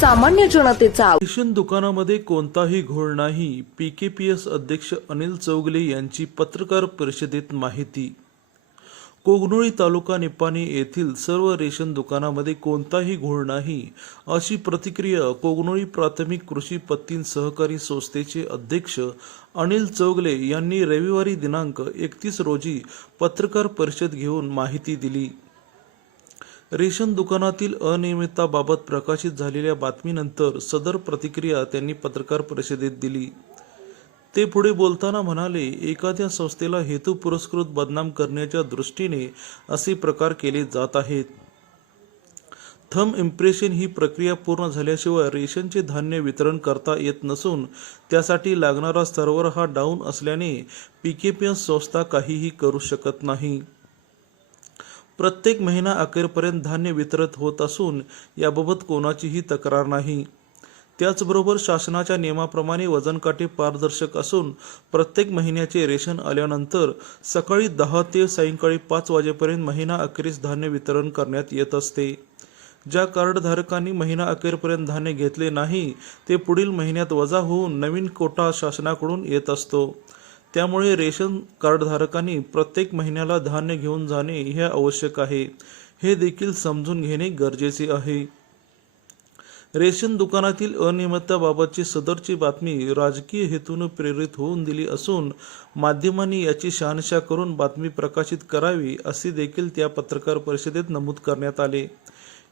सामान्य जनतेचा रेशन दुकानामध्ये कोणताही घोळ नाही पीकेपीएस अध्यक्ष अनिल चौगले यांची पत्रकार परिषदेत माहिती. कोगनोळी तालुका निपाणी येथील सर्व रेशन दुकानामध्ये कोणताही घोळ नाही अशी प्रतिक्रिया कोगनोळी प्राथमिक कृषी पत्तीन सहकारी संस्थेचे अध्यक्ष अनिल चौगले यांनी रविवारी दिनांक एकतीस रोजी पत्रकार परिषद घेऊन माहिती दिली. रेशन दुकानातील अनियमितताबाबत प्रकाशित झालेल्या बातमीनंतर सदर प्रतिक्रिया त्यांनी पत्रकार परिषदेत दिली. ते पुढे बोलताना म्हणाले एखाद्या संस्थेला हेतू पुरस्कृत बदनाम करण्याच्या दृष्टीने असे प्रकार केले जात आहेत. थम इम्प्रेशन ही प्रक्रिया पूर्ण झाल्याशिवाय रेशनचे धान्य वितरण करता येत नसून त्यासाठी लागणारा सर्व्हर हा डाऊन असल्याने पीकेपीएस संस्था काहीही करू शकत नाही. प्रत्येक महिना अखेरपर्यंत धान्य वितरित होत असून याबाबत कोणाचीही तक्रार नाही. त्याचबरोबर शासनाच्या नियमाप्रमाणे वजनकाटे पारदर्शक असून प्रत्येक महिन्याचे रेशन आल्यानंतर सकाळी दहा ते सायंकाळी पाच वाजेपर्यंत महिना अखेरीस धान्य वितरण करण्यात येत असते. ज्या कार्डधारकांनी महिना अखेरपर्यंत धान्य घेतले नाही ते पुढील महिन्यात वजा होऊन नवीन कोटा शासनाकडून येत असतो. त्यामुळे रेशन कार्डधारकांनी प्रत्येक महिन्याला धान्य घेऊन जाणे हे आवश्यक आहे. हे देखील समजून घेणे गरजेचे आहे. रेशन दुकानातील अनियमितताबाबतची सदरची बातमी राजकीय हेतून प्रेरित होऊन दिली असून माध्यमांनी याची शहानिशा करून बातमी प्रकाशित करावी असे देखील त्या पत्रकार परिषदेत नमूद करण्यात आले.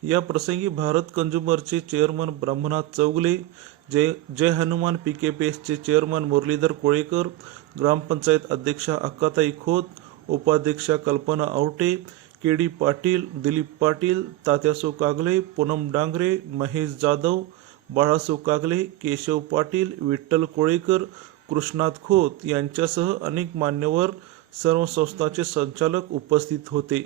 या प्रसंगी Bharat कंझ्युमरचे chairman Brahmanath Chougule Jai Jai Hanuman P K P एसचे चेअरमन मुरलीधर कोळेकर ग्रामपंचायत अध्यक्षा अक्काताई खोत उपाध्यक्षा कल्पना आवटे के डी पाटील दिलीप पाटील तात्यासो कागले पूनम डांगरे महेश जाधव बाळासो कागले केशव पाटील विठ्ठल कोळेकर कृष्णात खोत यांच्यासह अनेक मान्यवर सर्व संस्थांचे संचालक उपस्थित होते.